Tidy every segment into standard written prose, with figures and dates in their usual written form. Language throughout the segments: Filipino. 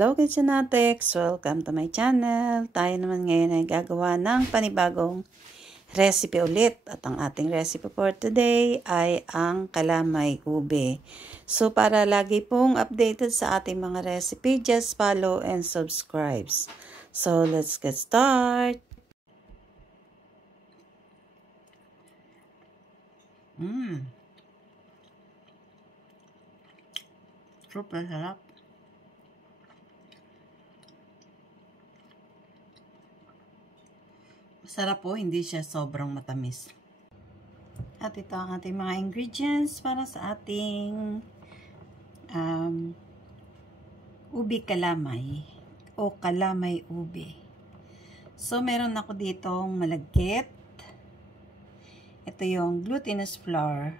Hello Kitchenatics! Welcome to my channel. Tayo naman ngayon ay gagawa ng panibagong recipe ulit. At ang ating recipe for today ay ang kalamay ube. So para lagi pong updated sa ating mga recipe, just follow and subscribe. So let's get started! Super sarap. Masarap po, hindi siya sobrang matamis. At ito ang ating mga ingredients para sa ating ubi kalamay o kalamay ube. So, meron ako ditong malagkit. Ito yung glutinous flour.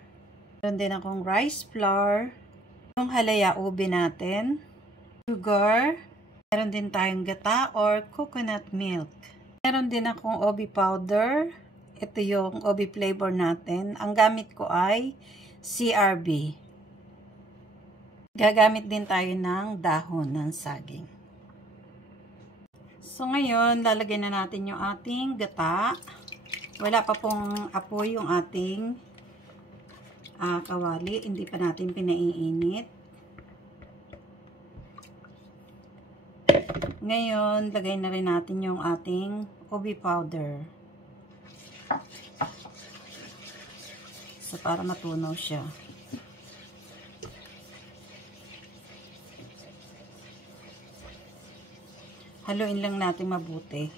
Meron din akong rice flour. Yung halaya ube natin. Sugar. Meron din tayong gata or coconut milk. Meron din akong obi powder. Ito yung obi flavor natin. Ang gamit ko ay CRB. Gagamit din tayo ng dahon ng saging. So ngayon, lalagyan na natin yung ating gata. Wala pa pong apoy yung ating kawali. Hindi pa natin pinaiinit. Ngayon, lagay na rin natin yung ating ubi powder. So, para matunaw siya. Haluin lang natin mabuti.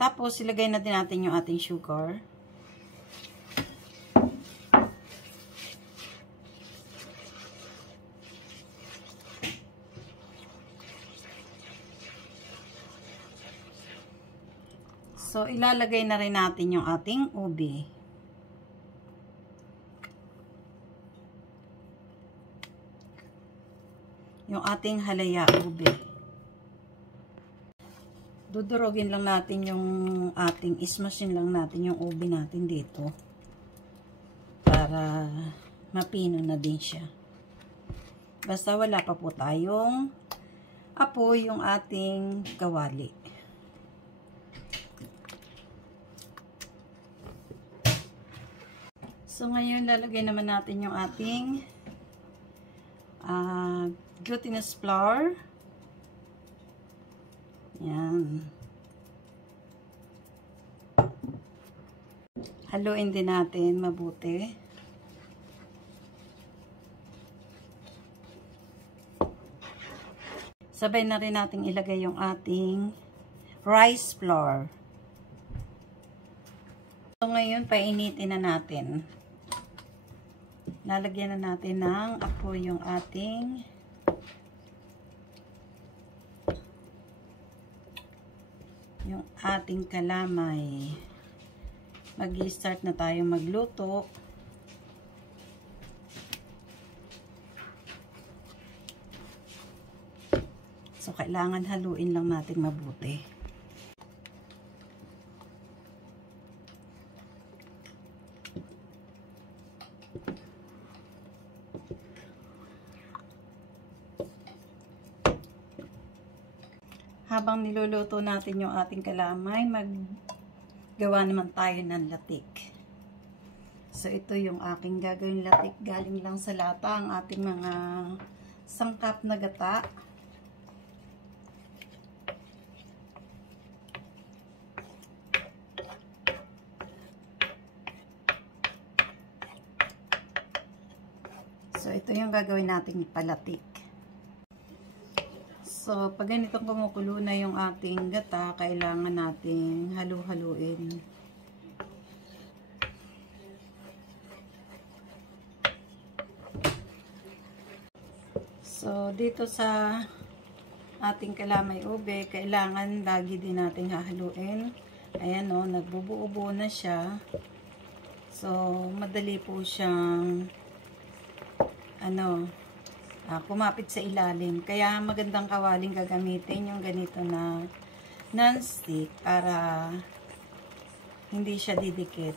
Tapos, ilagay na din natin yung ating sugar. So, ilalagay na rin natin yung ating ube. Yung ating halaya ube. Dudurogin lang natin yung ating, ismashin lang natin yung ube natin dito. Para mapino na din siya. Basta wala pa po tayong apoy yung ating kawali. So, ngayon, lalagay naman natin yung ating glutinous flour. Yan. Haluin din natin mabuti. Sabay na rin natin ilagay yung ating rice flour. So, ngayon, painitin na natin. Lalagyan na natin ng apoy yung ating kalamay. Mag-i-start na tayo magluto. So, kailangan haluin lang natin mabuti. Habang niluluto natin yung ating kalamay, maggawa naman tayo ng latik. So, ito yung aking gagawin latik. Galing lang sa lata ang ating mga sangkap na gata. So, ito yung gagawin nating palatik. So, pag ganitong kumukulo na yung ating gata, kailangan nating halu-haluin. So, dito sa ating kalamay ube, kailangan lagi din nating hahaluin. Ayan o, nagbubuo-buo na siya. So, madali po siyang kumapit sa ilalim. Kaya magandang kawaling gagamitin yung ganito na non-stick para hindi siya didikit.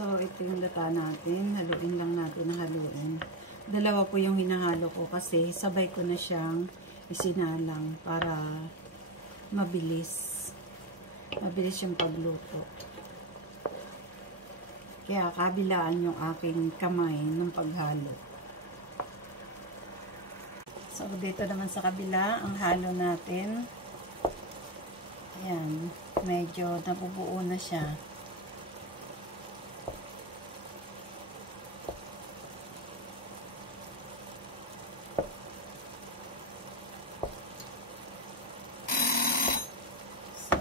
So, ito yung lata natin. Haluin lang natin ng haluin. Dalawa po yung hinahalo ko kasi sabay ko na siyang isinalang para mabilis. Mabilis yung pagluto. Kaya kabilaan yung aking kamay nung paghalo. So, dito naman sa kabila, ang halo natin. Ayan. Medyo nabubuo na siya.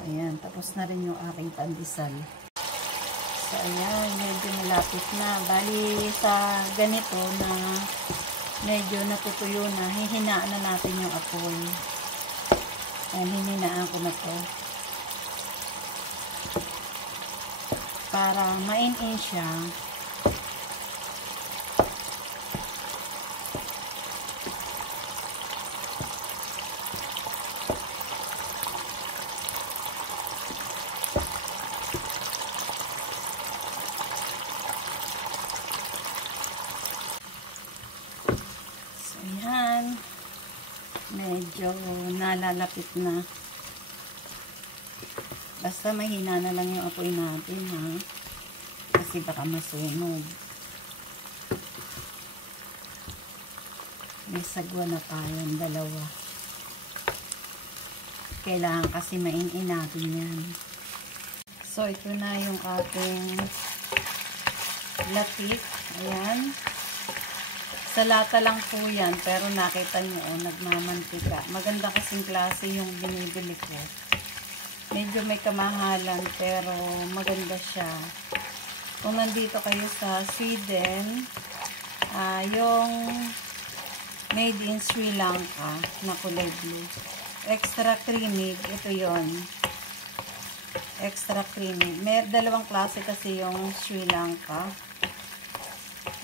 Ayan, tapos na rin yung aking pandesal. So, ayan, medyo malapit na. Bali, sa ganito na medyo natutuyo na, hihinaan na natin yung apoy. Ayan, hininaan ko na to. Para main-in siya. Medyo nalalapit na. Basta mahina na lang yung apoy natin, ha? Kasi baka masunog. May sagwa na tayong dalawa. Kailangan kasi mainin natin yan. So, ito na yung ating latik. Ayan. Sa lata lang po yan, pero nakita nyo, nagmamantika. Maganda kasing klase yung binibili ko. Medyo may kamahalan, pero maganda siya. Kung nandito kayo sa Sweden, yung made in Sri Lanka na kulay blue. Extra creamy, ito yon. Extra creamy. May dalawang klase kasi yung Sri Lanka.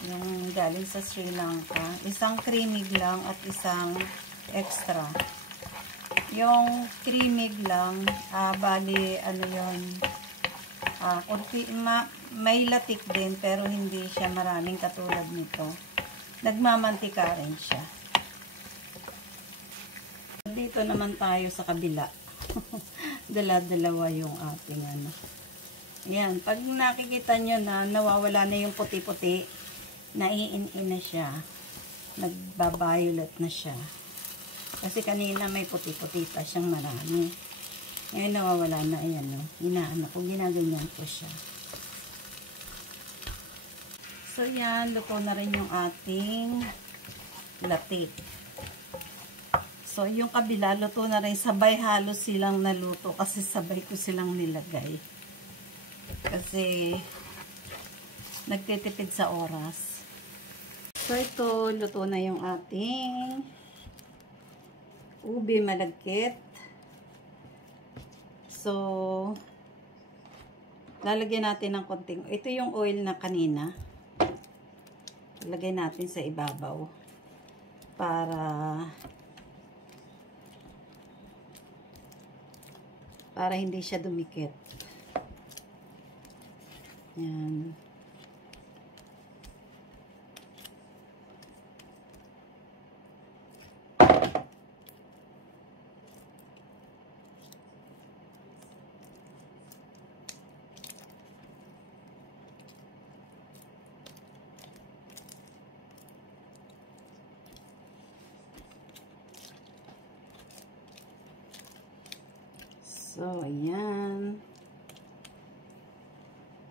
Yung galing sa Sri Lanka. Isang creamy lang at isang extra. Yung creamy lang, bali, ano yun, may latik din, pero hindi siya maraming katulad nito. Nagmamantika rin siya. Dito naman tayo sa kabila. Dala-dalawa yung ating ano. Ayan, pag nakikita nyo na nawawala na yung puti-puti, naiin-in na siya. Nagba-violet na siya. Kasi kanina may puti-puti pa siyang marami. Ngayon nawawala na. Ayan, no? Inaano ko. Ginaganyan ko siya. So, yan. Luto na rin yung ating latik. So, yung kabila, luto na rin. Sabay halos silang naluto kasi sabay ko silang nilagay. Kasi nagtitipid sa oras. So, ito, luto na yung ating ube malagkit. So, lalagyan natin ng konting, ito yung oil na kanina. Lagay natin sa ibabaw para hindi siya dumikit. Yan. So, ayan.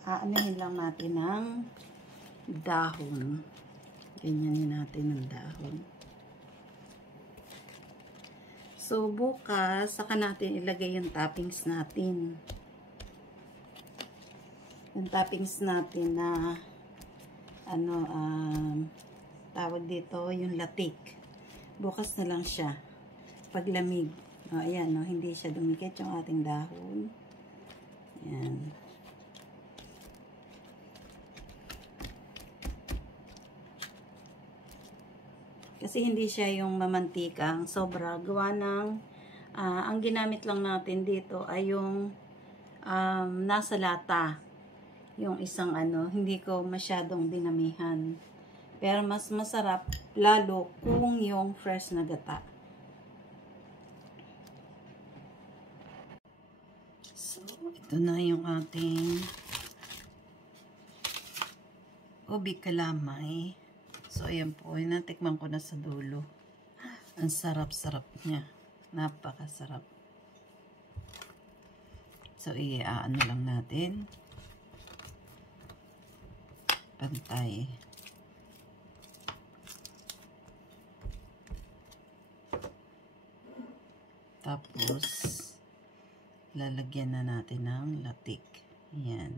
Aanihin lang natin ng dahon. Ganyanin natin ng dahon. So, bukas, saka natin ilagay yung toppings natin. Yung toppings natin na tawag dito, yung latik. Bukas na lang siya. Paglamig. O, ayan, no, hindi siya dumikit yung ating dahon. Ayan. Kasi hindi siya yung mamantikang sobra. Gawa ng, ang ginamit lang natin dito ay yung nasa lata. yung isang hindi ko masyadong dinamihan. Pero mas masarap lalo kung yung fresh na gata. So, ito na yung ating ubi kalamay. So, ayan po. Natikman ko na sa dulo. Ang sarap-sarap niya. Napakasarap. So, iaano lang natin. Pantay. Tapos, lalagyan na natin ng latik. Ayan.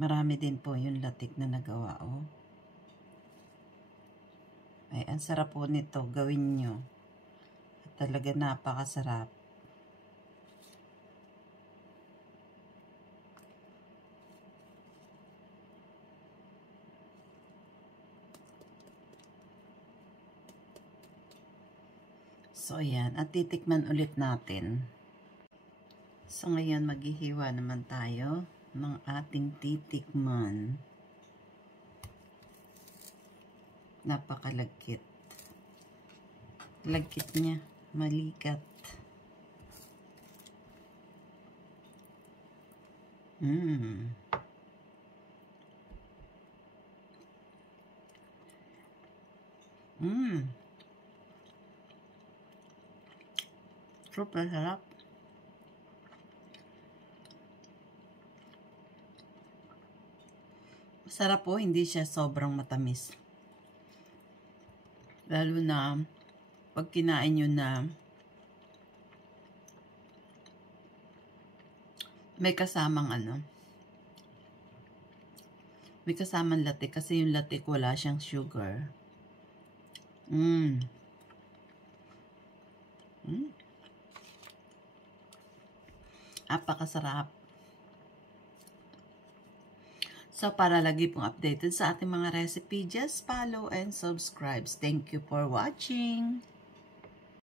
Marami din po yung latik na nagawa, oh. Ay, ang sarap po nito. Gawin nyo. At talaga napakasarap. So, ayan. At titikman ulit natin. So, ngayon maghihiwa naman tayo ng ating titikman. Napakalagkit. Lagkit niya. Malikat. Super sarap. Masarap po, hindi siya sobrang matamis. Lalo na pag kinain nyo na may kasamang may kasamang latik kasi yung latik wala siyang sugar. Napakasarap. So, para lagi pong updated sa ating mga recipe, just follow and subscribe. Thank you for watching.